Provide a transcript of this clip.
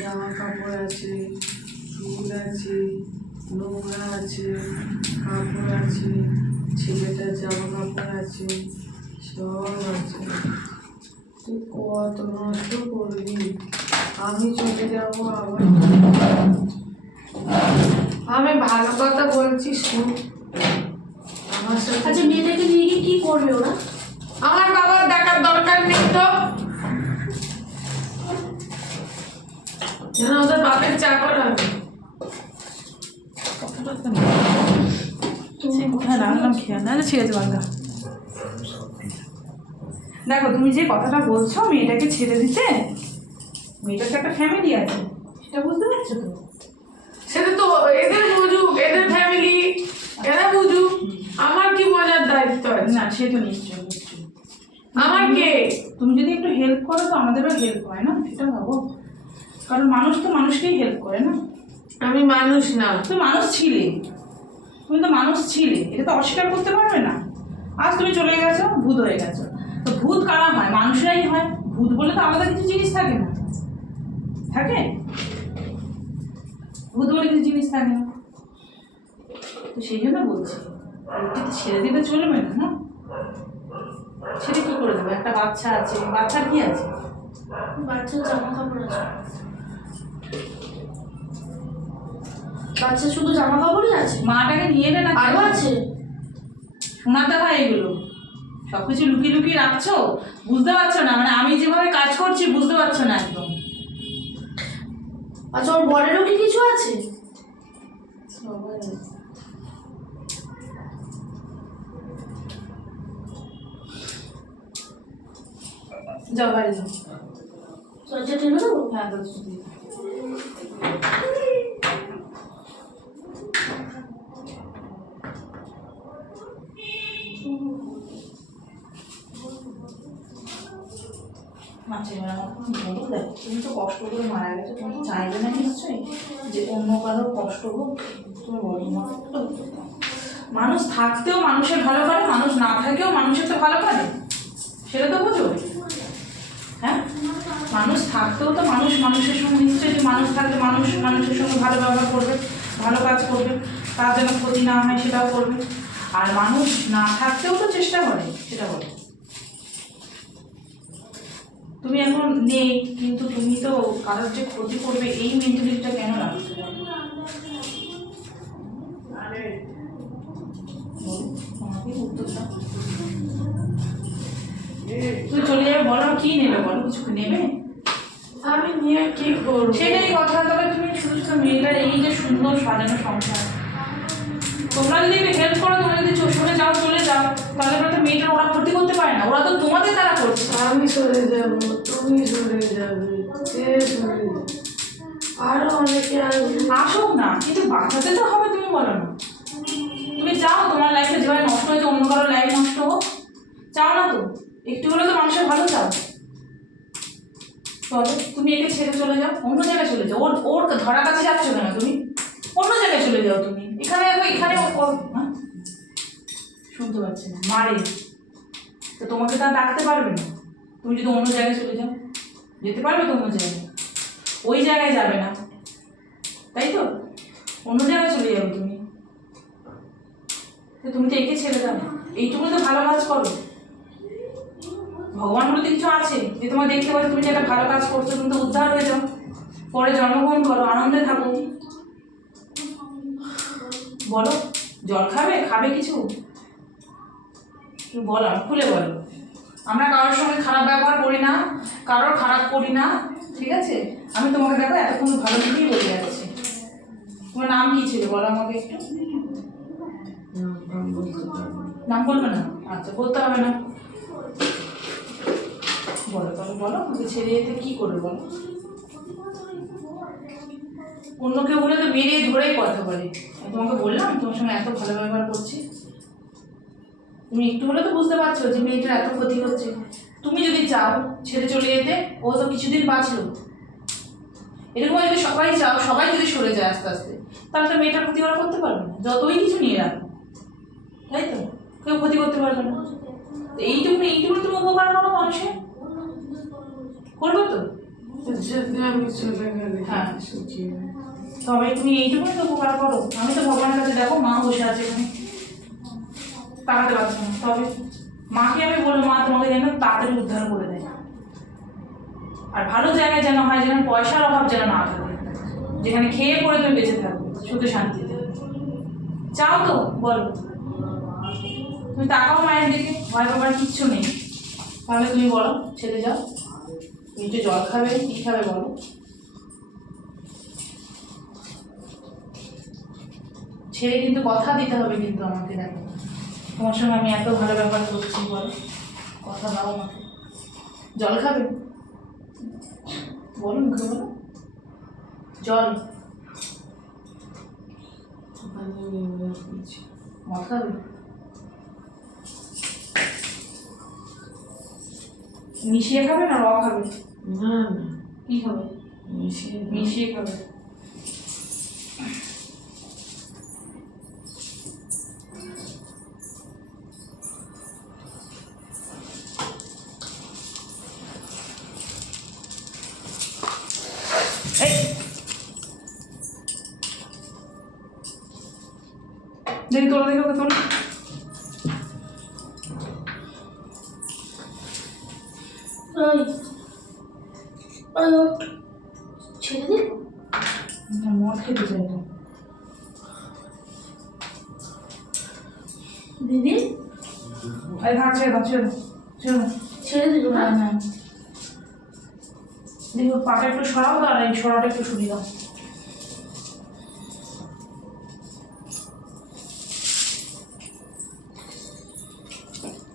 জামা কাপড় আছে, চুল আছে, নোংরা আছে, কাপড় আছে, ছেলেটার জামা কাপড় আছে, সব আছে। তুই কত নষ্ট করবি? আমি চলে যাবো আবার। আমি ভালো কথা বলছি, শুন আমার সাথে। আচ্ছা, মেয়েটাকে নিয়ে গিয়ে কি করবে ওরা? আমার বাবার দেখার দরকার নেই তো, যেন ওদের বাপের চাকর হবে। কোথায় রাখলাম খেয়াল না, ঠিক আছে বাংলা। দেখো, তুমি যে কথাটা বলছো মেয়েটাকে ছেড়ে দিতে, মেয়েটার তো একটা ফ্যামিলি আছে, সেটা বুঝতে পারছো তো? সেটা তো এদের বুঝুক, এদের ফ্যামিলি এরা বুঝুক, আমার কি বোঝার দায়িত্ব আছে? না, সে তো নিশ্চয়ই নিশ্চয়ই। আমার কে? তুমি যদি একটু হেল্প করো তো আমাদেরও হেল্প হয় না, সেটা ভাবো। কারণ মানুষ তো মানুষকেই হেল্প করে না। আমি মানুষ না। তুমি মানুষ ছিলে, তুমি তো মানুষ ছিলে, এটা তো অস্বীকার করতে পারবে না। আজ তুমি চলে গেছো, ভূত হয়ে গেছো। তো ভূত কারা হয়? মানুষরাই হয়। ভূত বলে তো আলাদা কিছু জিনিস থাকে না, থাকে? ভূত বলে কিছু জিনিস থাকে না। তো সেই জন্য বলছি, ওকে তো ছেড়ে দিতে চলবে না, না? ছেড়ে কি করে দেবে? একটা বাচ্চা আছে, বাচ্চার কি আছে? বাচ্চার জামা কাপড় আছে। বাচ্চা শুধু জামা কাপড়ই আছে? মাটাকে নিয়ে এলে না, আরো আছে? শোনাতে হয় এগুলো। সবকিছু লুকিয়ে লুকিয়ে রাখছো, বুঝতে পারছো না? মানে আমি যেভাবে কাজ করছি বুঝতে পারছো না একদম। আচ্ছা, ওর বরেরও কি কিছু আছে? যাও বাইরে যাও। দরজা টেনে দেবো? হ্যাঁ, দরজা দিয়ে দাও। তুমি তো কষ্ট করে মারা গেছো, তুমি তো চাইবে না নিশ্চয়ই যে অন্য কারোর কষ্ট হোক। তোমার বড় মা মানুষ থাকতেও মানুষের ভালো করে, মানুষ না থাকেও মানুষের তো ভালো করে, সেটা তো বোঝো। হ্যাঁ, মানুষ থাকতেও তো মানুষ মানুষের সঙ্গে নিশ্চয়ই, যে মানুষ থাকলে মানুষ মানুষের সঙ্গে ভালো ব্যবহার করবে, ভালো কাজ করবে, তার যেন ক্ষতি না হয় সেটাও করবে। আর মানুষ না থাকতেও তো চেষ্টা করে, সেটা বলে। তুমি এখন নেই, কিন্তু তুমি তো কারোর যে ক্ষতি করবে এই মেন্টালিটিটা কেন রাখছো? তুই চলে যাবে, বলো কি নেবে, বলো কিছু নেবে? আমি নিয়ে কি করবো? সেটাই কথা। তবে তুমি শুধু শুধু মেয়েটার এই যে সুন্দর সাজানো সংসার, তোমরা যদি হেল্প করো, তোমরা যদি সরে যাও, চলে যাও, তাহলে তো মেয়েটার ওরা ক্ষতি করতে পারে না, ওরা তো তোমাদের দ্বারা করছে। আমি সরে যাবো, তুমি সরে যাবে, কে সরে যাবে? আরো অনেকে আসবে। আসুক না, কিন্তু বাঁচাতে তো হবে, তুমি বলো না? তুমি চাও তোমার লাইফে যেভাবে নষ্ট হয়েছে অন্য কারো লাইফ নষ্ট হোক? চাও না তো? একটু হলে তো মানুষের ভালো চাও। চলো, তুমি একে ছেড়ে চলে যাও, অন্য জায়গায় চলে যাও। ওর ওর ধরা কাছে যাচ্ছ কেন তুমি? অন্য জায়গায় চলে যাও তুমি। এখানে এখানে হ্যাঁ, শুনতে পাচ্ছি না, মারে তো তোমাকে তো আর ডাকতে পারবে না। তুমি যদি অন্য জায়গায় চলে যাও, যেতে পারবে তো অন্য জায়গায়? ওই জায়গায় যাবে না, তাই তো? অন্য জায়গায় চলে যাবে তুমি। তো তুমি তো একে ছেড়ে দাও, এইটুকু তো ভালো কাজ করো। ভগবান বলে কিছু আছে যে তোমার দেখতে পাচ্ছ তুমি যে একটা ভালো কাজ করছো, তুমি তো উদ্ধার হয়ে যাও, পরে জন্মগ্রহণ করো, আনন্দে থাকো। বলো, জল খাবে, খাবে কিছু? বলো, খুলে বলো। আমরা কারোর সঙ্গে খারাপ ব্যবহার করি না, কারোর খারাপ করি না, ঠিক আছে? আমি তোমাকে দেখো এতক্ষণ ভালো থেকেই বলে যাচ্ছি। তোমার নাম কি ছিল বলো আমাকে একটু। নাম বলবে না? আচ্ছা, বলতে হবে না। বলো, তবে বলো, আমাকে ছেড়ে যেতে কি করবে বলো? অন্য কেউ বলে তো মেরে ধরেই কথা বলে। তোমাকে বললাম তোমার সঙ্গে এত ভালো ব্যবহার করছি, তুমি একটু হলে তো বুঝতে পারছো যে মেয়েটার এত ক্ষতি হচ্ছে। তুমি যদি চাও ছেড়ে চলে যেতে, ও তো কিছুদিন বাঁচলো। এরকম যদি সবাই চাও, সবাই যদি সরে যায় আস্তে আস্তে, তাহলে তো মেয়েটার ক্ষতি ওরা করতে পারবে না, যতই কিছু নিয়ে রাখো, তাই তো? কেউ ক্ষতি করতে পারবে না। এইটুকু তুমি উপকার করো মানুষের, করবে তো? যদি আমি চলে গেলে হ্যাঁ। শুকিয়ে যাবে। তবে তুমি এইটুকুনি তো উপকার করো। আমি তো ভগবানের কাছে দেখো মা বসে আছে এখানে, তাকাতে পারছি না। তবে মাকে আমি বলবো মা তোমাকে যেন তাড়াতাড়ি উদ্ধার করে দেয়, আর ভালো জায়গায় যেন হয়, যেন পয়সার অভাব যেন না থাকে, যেখানে খেয়ে পড়ে তুমি বেঁচে থাকবে শুধু শান্তিতে। চাও তো বলো, তুমি তাকাও মায়ের দিকে, ভয় পাবার কিচ্ছু নেই। তাহলে তুমি বলো ছেড়ে যাও, তুমি একটু জল খাবে, কি খাবে বলো। ছেড়ে কিন্তু কথা দিতে হবে কিন্তু আমাকে, দেখো তোমার সঙ্গে আমি এত ভালো ব্যাপার করছি, বলো কথা দাও আমাকে। জল খাবে বলো, মুখে বলো জল। ওখানে নিয়ে আসছি। মদ খাবে? মিশিয়ে খাবে না র খাবে? না না, কি খাবে? মিশিয়ে দাও। মিশিয়ে খাবে। এই দেখি তোলা, দেখি ওকে তোলা। ওই ওই ওঠ। ছেড়ে দিল? না, মদ খেতে চাই তো। দিদি এই থাক, ছেড়ে দাও, ছেড়ে দাও, ছেড়ে দাও। ছেড়ে দিল না? হ্যাঁ হ্যাঁ, দেখো পাটা একটু সরাও তো, আর এই সরাটা একটু সরিয়ে দাও।